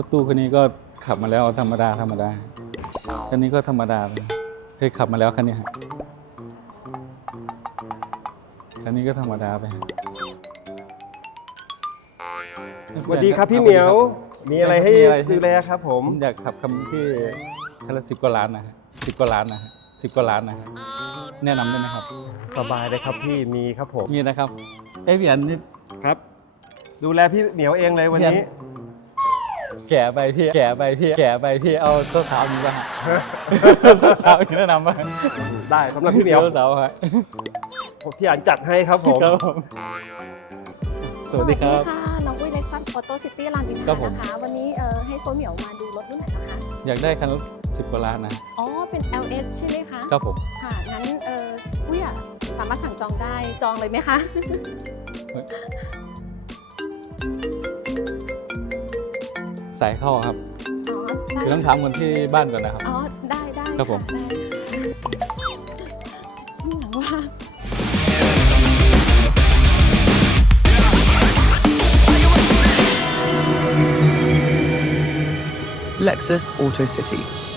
ตู้คันนี้ก็ขับมาแล้วธรรมดาคันนี้ก็ธรรมดาเคยขับมาแล้วคันนี้ฮะคันนี้ก็ธรรมดาไปสวัสดีครับพี่เหมียวมีอะไรให้ดูแลครับผมอยากขับคำที่คันละ10 กว่าล้านนะฮะ10 กว่าล้านนะฮะ10 กว่าล้านนะฮะแนะนำได้ไหมครับสบายเลยครับพี่มีครับผมมีนะครับพี่อันนี่ครับดูแลพี่เหมียวเองเลยวันนี้แก่ไปพี่เอาตัวสาวนี้ป่ะฮะตัวสาวนี้แนะนำป่ะได้สำหรับพี่เหมียวตัวสาวฮะพี่อันจัดให้ครับผมสวัสดีครับน้องอุ้ยเล็กซัสออโต้ซิตี้รามอินทรานะคะวันนี้ให้โซเหมียวมาดูรถรุ่นไหนนะคะอยากได้คันรถ10 กว่าล้านนะอ๋อเป็น LS ใช่ไหมคะครับผมค่ะงั้นอุ้ยสามารถสั่งจองได้จองเลยไหมคะสายเข้าครับคือต้องถามคนที่บ้านก่อนนะครับอ๋อได้ครับผมว่า Lexus Auto City